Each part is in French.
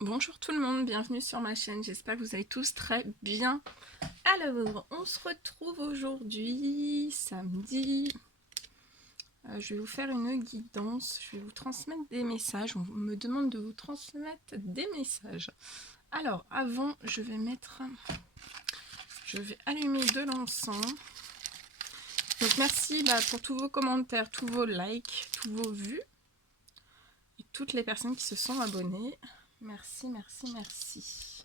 Bonjour tout le monde, bienvenue sur ma chaîne, j'espère que vous allez tous très bien. Alors, on se retrouve aujourd'hui, samedi. Je vais vous faire une guidance, je vais vous transmettre des messages. On me demande de vous transmettre des messages. Alors, avant, je vais allumer de l'encens. Donc merci pour tous vos commentaires, tous vos likes, tous vos vues. Et toutes les personnes qui se sont abonnées. Merci, merci, merci.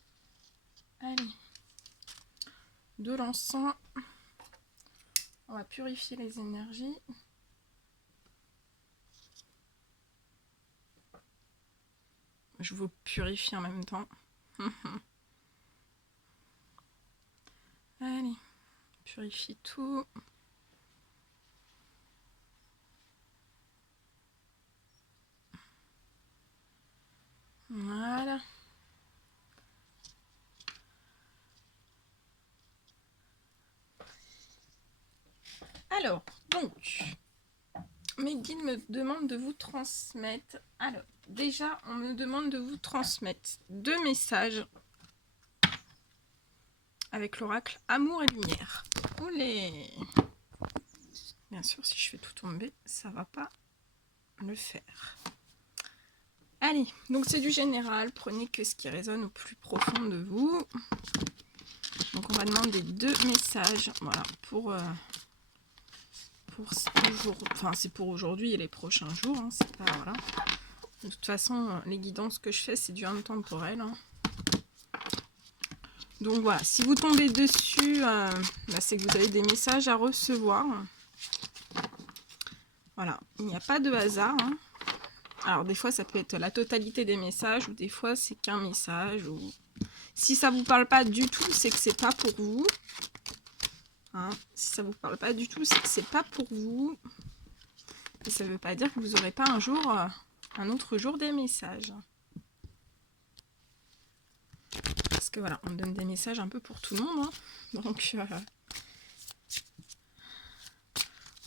Allez. De l'encens. On va purifier les énergies. Je vous purifie en même temps. Allez, purifie tout. Voilà. Alors, donc, mes guides me demandent de vous transmettre. Alors, déjà, on me demande de vous transmettre 2 messages avec l'oracle Amour et Lumière. Olé! Bien sûr, si je fais tout tomber, ça va pas le faire. Allez, donc c'est du général. Prenez que ce qui résonne au plus profond de vous. Donc, on va demander 2 messages. Voilà, pour c'est pour aujourd'hui et les prochains jours, hein, c'est pas, voilà. De toute façon, les guidances que je fais, c'est du intemporel, hein. Donc voilà, si vous tombez dessus, c'est que vous avez des messages à recevoir. Voilà, il n'y a pas de hasard, hein. Alors des fois, ça peut être la totalité des messages, ou des fois, c'est qu'un message. Ou... Si ça vous parle pas du tout, c'est que c'est pas pour vous. Hein, si ça vous parle pas du tout, c'est que c'est pas pour vous. Et ça veut pas dire que vous n'aurez pas un jour, un autre jour des messages. Parce que voilà, on donne des messages un peu pour tout le monde. Hein. Donc, on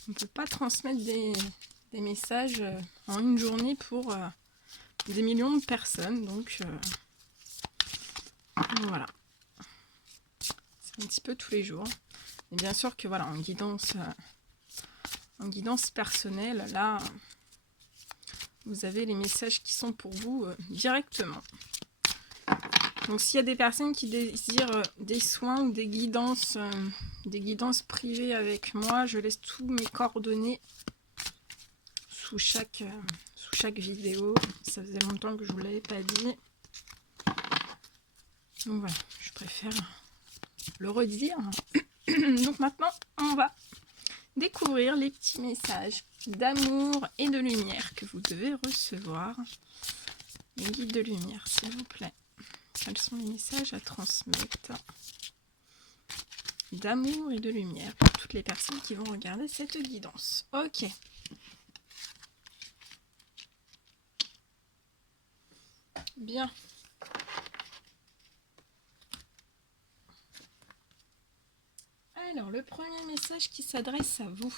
ne peut pas transmettre des messages en une journée pour des millions de personnes. Donc, voilà. C'est un petit peu tous les jours. Et bien sûr que voilà, en guidance personnelle, là, vous avez les messages qui sont pour vous directement. Donc s'il y a des personnes qui désirent des soins ou des guidances privées avec moi, je laisse tous mes coordonnées sous chaque vidéo. Ça faisait longtemps que je ne vous l'avais pas dit. Donc voilà, je préfère le redire. Donc maintenant, on va découvrir les petits messages d'amour et de lumière que vous devez recevoir. Les guides de lumière, s'il vous plaît. Quels sont les messages à transmettre d'amour et de lumière pour toutes les personnes qui vont regarder cette guidance? Ok. Bien. Alors, le premier message qui s'adresse à vous.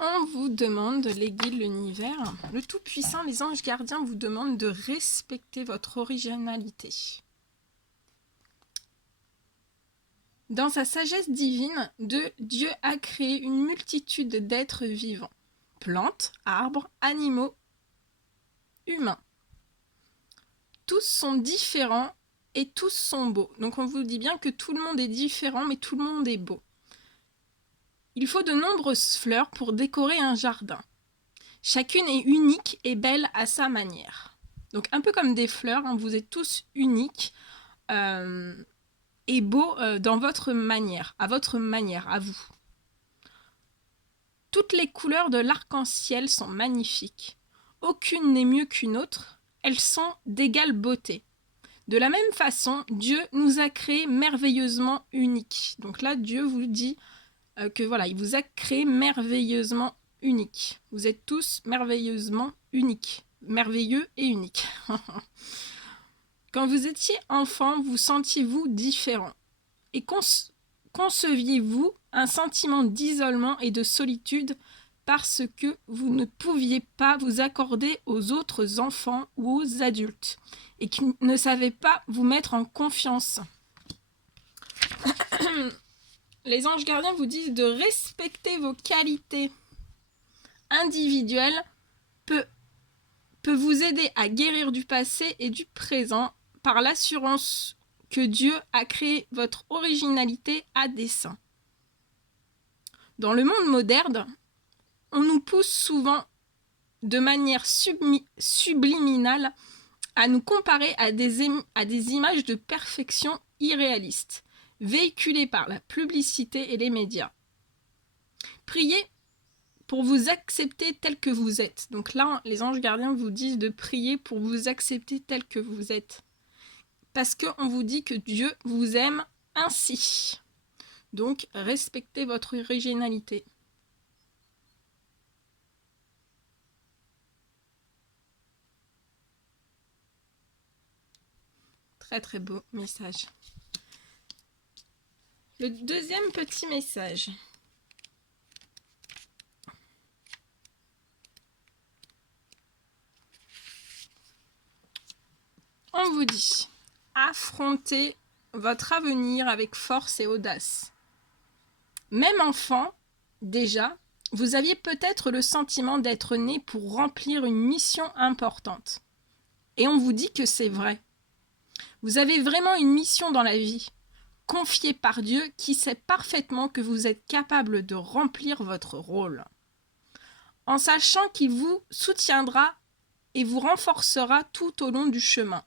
On vous demande, les guides, l'univers, le Tout-Puissant, les anges gardiens vous demandent de respecter votre originalité. Dans sa sagesse divine, Dieu a créé une multitude d'êtres vivants, plantes, arbres, animaux, humains. Tous sont différents et tous sont beaux. Donc on vous dit bien que tout le monde est différent, mais tout le monde est beau. Il faut de nombreuses fleurs pour décorer un jardin. Chacune est unique et belle à sa manière. Donc un peu comme des fleurs, hein, vous êtes tous uniques et beaux dans votre manière, à vous. Toutes les couleurs de l'arc-en-ciel sont magnifiques. Aucune n'est mieux qu'une autre, elles sont d'égale beauté. De la même façon, Dieu nous a créés merveilleusement uniques. Donc là, Dieu vous dit que voilà, il vous a créé merveilleusement uniques. Vous êtes tous merveilleusement uniques. Merveilleux et uniques. Quand vous étiez enfant, vous sentiez-vous différent. Et conceviez-vous un sentiment d'isolement et de solitude parce que vous ne pouviez pas vous accorder aux autres enfants ou aux adultes et qui ne savaient pas vous mettre en confiance. Les anges gardiens vous disent de respecter vos qualités individuelles peut vous aider à guérir du passé et du présent par l'assurance que Dieu a créé votre originalité à dessein. Dans le monde moderne, on nous pousse souvent de manière subliminale à nous comparer à des images de perfection irréalistes, véhiculées par la publicité et les médias. Priez pour vous accepter tel que vous êtes. Donc là, les anges gardiens vous disent de prier pour vous accepter tel que vous êtes. Parce qu'on vous dit que Dieu vous aime ainsi. Donc, respectez votre originalité. Très très beau message. Le deuxième petit message. On vous dit, affrontez votre avenir avec force et audace. Même enfant, déjà, vous aviez peut-être le sentiment d'être né pour remplir une mission importante. Et on vous dit que c'est vrai. Vous avez vraiment une mission dans la vie, confiée par Dieu qui sait parfaitement que vous êtes capable de remplir votre rôle. En sachant qu'il vous soutiendra et vous renforcera tout au long du chemin.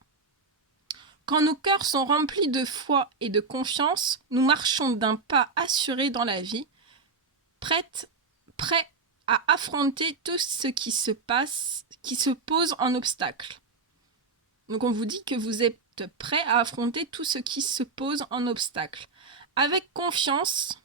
Quand nos cœurs sont remplis de foi et de confiance, nous marchons d'un pas assuré dans la vie, prêts à affronter tout ce qui se passe, qui se pose en obstacle. Donc on vous dit que vous êtes prêts à affronter tout ce qui se pose en obstacle. Avec confiance,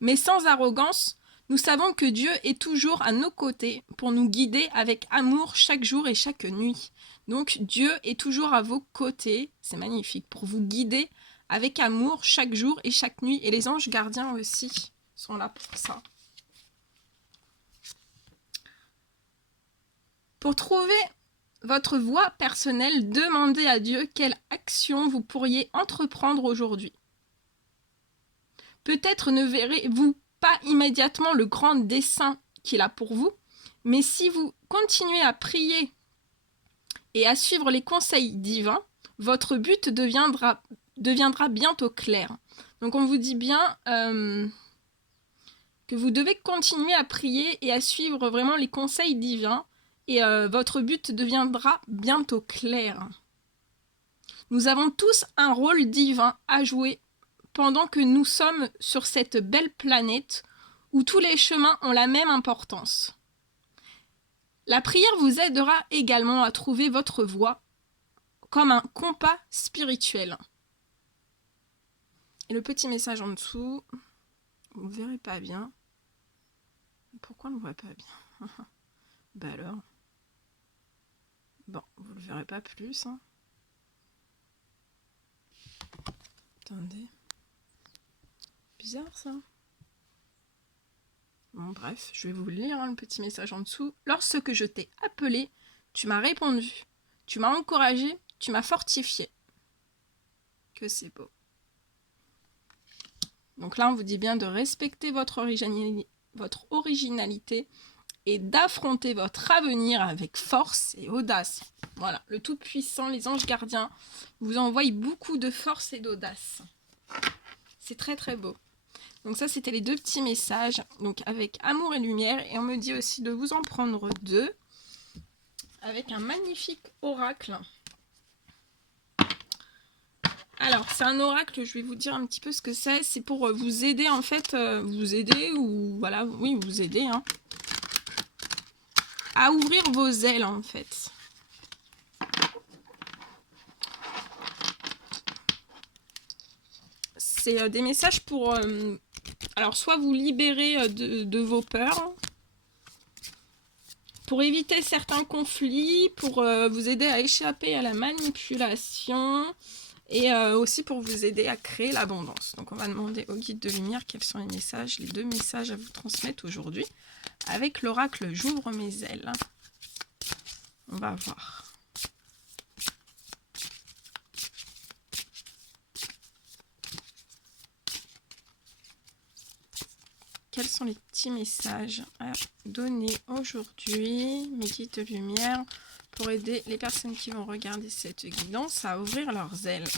mais sans arrogance, nous savons que Dieu est toujours à nos côtés pour nous guider avec amour chaque jour et chaque nuit. Donc Dieu est toujours à vos côtés, c'est magnifique, pour vous guider avec amour chaque jour et chaque nuit. Et les anges gardiens aussi sont là pour ça. Pour trouver votre voie personnelle, demandez à Dieu quelle action vous pourriez entreprendre aujourd'hui. Peut-être ne verrez-vous pas immédiatement le grand dessein qu'il a pour vous, mais si vous continuez à prier et à suivre les conseils divins, votre but deviendra bientôt clair. Donc on vous dit bien que vous devez continuer à prier et à suivre vraiment les conseils divins et votre but deviendra bientôt clair. Nous avons tous un rôle divin à jouer pendant que nous sommes sur cette belle planète où tous les chemins ont la même importance. La prière vous aidera également à trouver votre voie comme un compas spirituel. Et le petit message en dessous, vous ne verrez pas bien. Pourquoi on ne voit pas bien? Bah alors. Bon, vous ne le verrez pas plus. Hein. Attendez. Bizarre ça. Bon, bref, je vais vous lire le petit message en dessous. Lorsque je t'ai appelé, tu m'as répondu. Tu m'as encouragé, tu m'as fortifié. Que c'est beau. Donc là, on vous dit bien de respecter votre originalité et d'affronter votre avenir avec force et audace. Voilà, le Tout-Puissant, les anges gardiens, vous envoient beaucoup de force et d'audace. C'est très très beau. Donc ça, c'était les deux petits messages, donc avec amour et lumière. Et on me dit aussi de vous en prendre deux, avec un magnifique oracle. Alors, c'est un oracle, je vais vous dire un petit peu ce que c'est. C'est pour vous aider, en fait, vous aider, ou voilà, oui, vous aider, hein, à ouvrir vos ailes, en fait. C'est des messages pour... alors, soit vous libérer de vos peurs, pour éviter certains conflits, pour vous aider à échapper à la manipulation, et aussi pour vous aider à créer l'abondance. Donc on va demander au guide de lumière quels sont les messages, les 2 messages à vous transmettre aujourd'hui avec l'oracle J'ouvre mes ailes. On va voir. Quels sont les petits messages à donner aujourd'hui, mes guides de lumière, pour aider les personnes qui vont regarder cette guidance à ouvrir leurs ailes?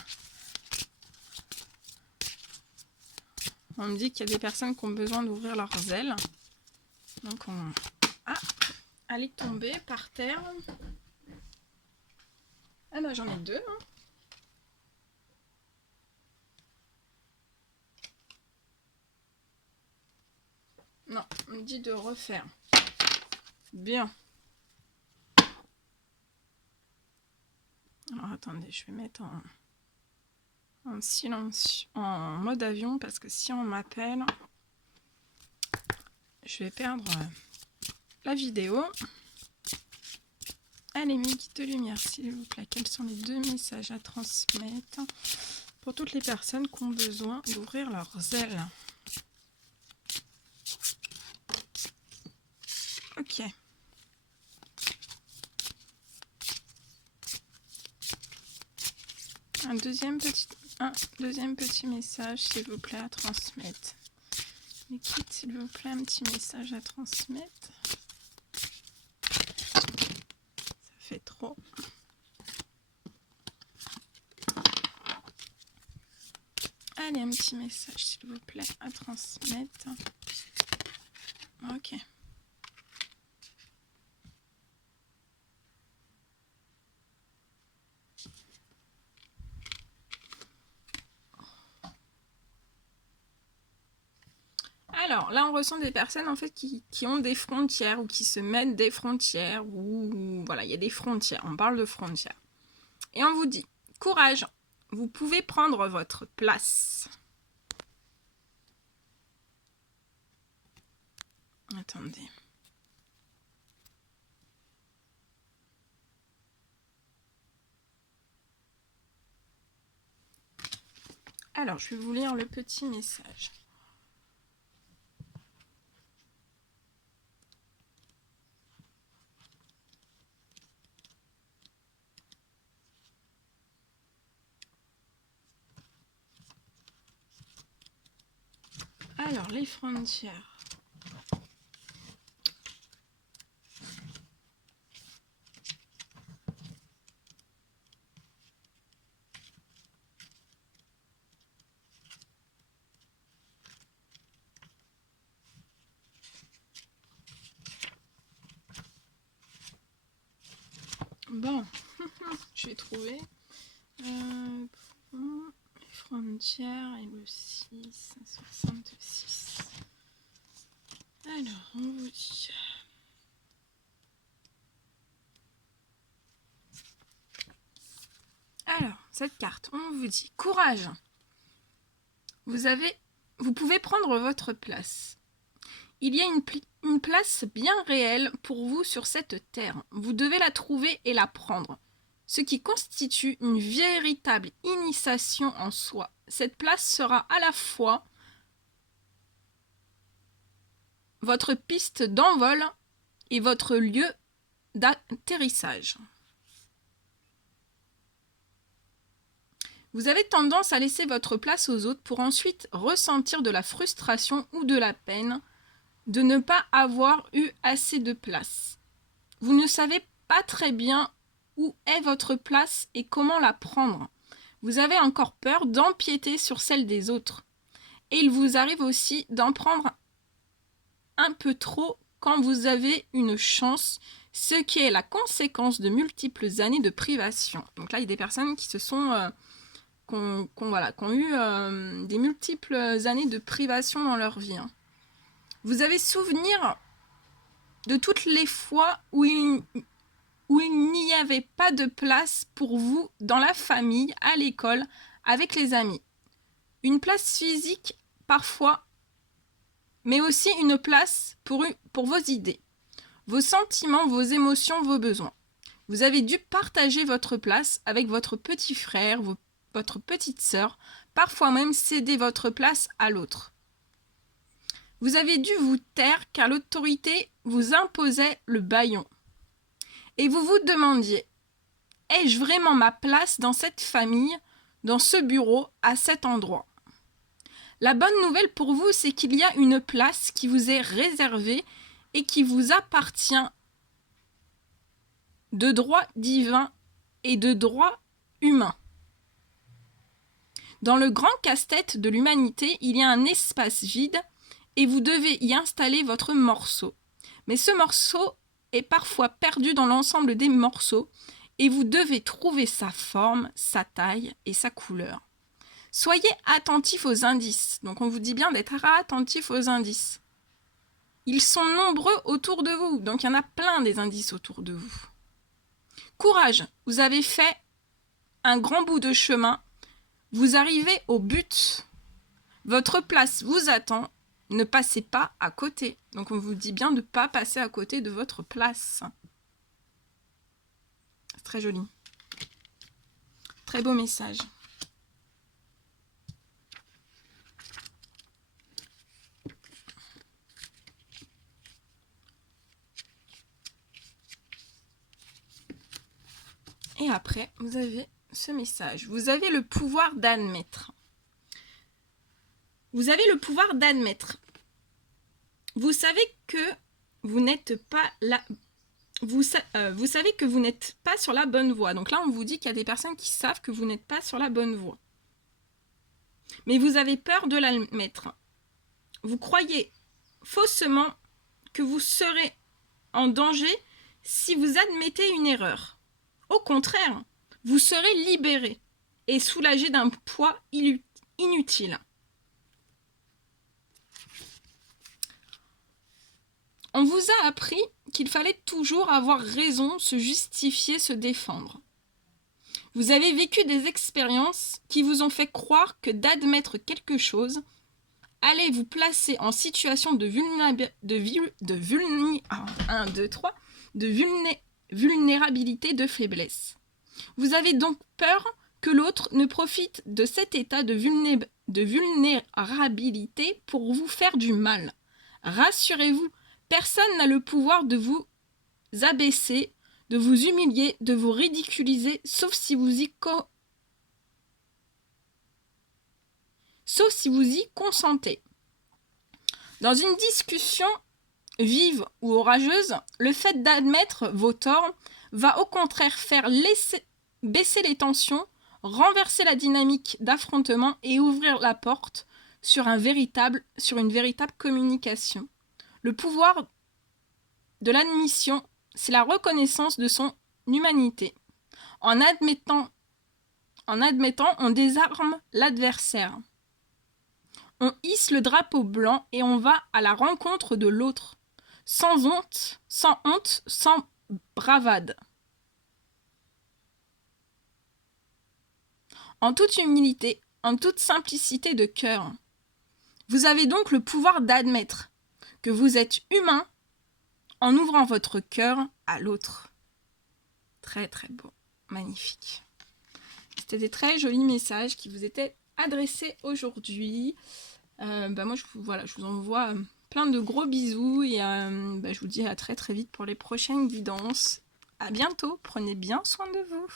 On me dit qu'il y a des personnes qui ont besoin d'ouvrir leurs ailes. Donc on... Ah, elle est tombée par terre. Ah non, j'en ai 2. Hein. Non, on me dit de refaire. Bien. Alors attendez, je vais mettre en silence, en mode avion, parce que si on m'appelle, je vais perdre la vidéo. Allez, mes guides de lumière, s'il vous plaît, quels sont les 2 messages à transmettre pour toutes les personnes qui ont besoin d'ouvrir leurs ailes? Ok. Un deuxième petit message, s'il vous plaît, à transmettre. Les guides, s'il vous plaît, un petit message à transmettre. Ça fait trop. Allez, un petit message, s'il vous plaît, à transmettre. Ok. Alors, là, on ressent des personnes, en fait, qui ont des frontières ou qui se mettent des frontières ou... Voilà, il y a des frontières. On parle de frontières. Et on vous dit, courage, vous pouvez prendre votre place. Attendez. Alors, je vais vous lire le petit message. Alors, les frontières. Bon, je vais trouver les frontières et le 666. Alors, on vous dit... Alors, cette carte, on vous dit courage. Vous pouvez prendre votre place. Il y a une place bien réelle pour vous sur cette terre. Vous devez la trouver et la prendre, ce qui constitue une véritable initiation en soi. Cette place sera à la fois votre piste d'envol et votre lieu d'atterrissage. Vous avez tendance à laisser votre place aux autres pour ensuite ressentir de la frustration ou de la peine de ne pas avoir eu assez de place. Vous ne savez pas très bien où est votre place et comment la prendre. Vous avez encore peur d'empiéter sur celle des autres. Et il vous arrive aussi d'en prendre un peu trop quand vous avez une chance, ce qui est la conséquence de multiples années de privation. Donc là, il y a des personnes qui se sont... qui ont eu des multiples années de privation dans leur vie. Hein. Vous avez souvenir de toutes les fois où il n'y avait pas de place pour vous dans la famille, à l'école, avec les amis. Une place physique parfois, mais aussi une place pour vos idées, vos sentiments, vos émotions, vos besoins. Vous avez dû partager votre place avec votre petit frère, votre petite sœur, parfois même céder votre place à l'autre. Vous avez dû vous taire car l'autorité vous imposait le bâillon. Et vous vous demandiez, ai-je vraiment ma place dans cette famille, dans ce bureau, à cet endroit? La bonne nouvelle pour vous, c'est qu'il y a une place qui vous est réservée et qui vous appartient de droit divin et de droit humain. Dans le grand casse-tête de l'humanité, il y a un espace vide et vous devez y installer votre morceau. Mais ce morceau est parfois perdu dans l'ensemble des morceaux et vous devez trouver sa forme, sa taille et sa couleur. Soyez attentifs aux indices. Donc on vous dit bien d'être attentif aux indices. Ils sont nombreux autour de vous, donc il y en a plein des indices autour de vous. Courage, vous avez fait un grand bout de chemin. Vous arrivez au but. Votre place vous attend. Ne passez pas à côté. Donc on vous dit bien de ne pas passer à côté de votre place. C'est très joli. Très beau message. Et après, vous avez ce message. Vous avez le pouvoir d'admettre. Vous avez le pouvoir d'admettre. Vous savez que vous n'êtes pas là. Vous savez que vous n'êtes pas sur la bonne voie. Donc là, on vous dit qu'il y a des personnes qui savent que vous n'êtes pas sur la bonne voie. Mais vous avez peur de l'admettre. Vous croyez faussement que vous serez en danger si vous admettez une erreur. Au contraire, vous serez libéré et soulagé d'un poids inutile. On vous a appris qu'il fallait toujours avoir raison, se justifier, se défendre. Vous avez vécu des expériences qui vous ont fait croire que d'admettre quelque chose allait vous placer en situation de vulnérabilité, de faiblesse. Vous avez donc peur que l'autre ne profite de cet état de vulnérabilité pour vous faire du mal. Rassurez-vous, personne n'a le pouvoir de vous abaisser, de vous humilier, de vous ridiculiser, sauf si vous y consentez. Dans une discussion vive ou orageuse, le fait d'admettre vos torts va au contraire faire baisser les tensions, renverser la dynamique d'affrontement et ouvrir la porte sur une véritable communication. Le pouvoir de l'admission, c'est la reconnaissance de son humanité. En admettant, on désarme l'adversaire. On hisse le drapeau blanc et on va à la rencontre de l'autre, sans honte, sans bravade. En toute humilité, en toute simplicité de cœur. Vous avez donc le pouvoir d'admettre que vous êtes humain en ouvrant votre cœur à l'autre. Très très beau, magnifique. C'était des très jolis messages qui vous étaient adressés aujourd'hui. Moi je vous envoie plein de gros bisous et je vous dis à très très vite pour les prochaines guidances. À bientôt, prenez bien soin de vous.